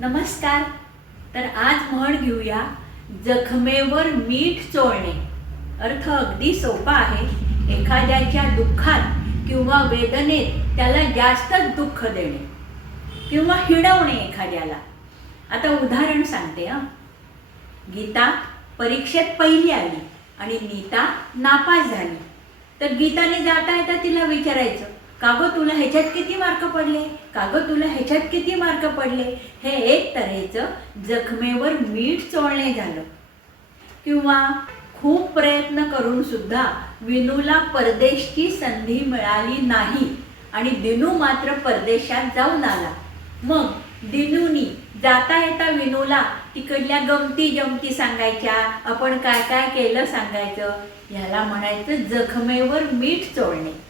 नमस्कार. तर आज म्हण घेऊया जखमेवर मीठ चोळणे. अर्थ अगदी सोपा आहे. एखाद्याच्या दुःखात किंवा वेदनेत त्याला जास्तच दुःख देणे किंवा हिडवणे एखाद्याला. आता उदाहरण सांगते हं. गीता परीक्षेत पहिली आली आणि नीता नापास झाली. तर गीताने जाता येता तिला विचारायचं का गं तुला ह्याच्यात किती मार्क पडले? का गं तुला ह्याच्यात किती मार्क पडले? हे एक तऱ्हेचं जखमेवर मीठ चोळणे झालं. किंवा खूप प्रयत्न करून सुद्धा विनूला परदेशची संधी मिळाली नाही आणि दिनू मात्र परदेशात जाऊन आला. मग दिनूनी जाता येता विनूला तिकडल्या गमती जमती सांगायच्या आपण काय काय केलं सांगायचं? ह्याला म्हणायचं जखमेवर मीठ चोळणे.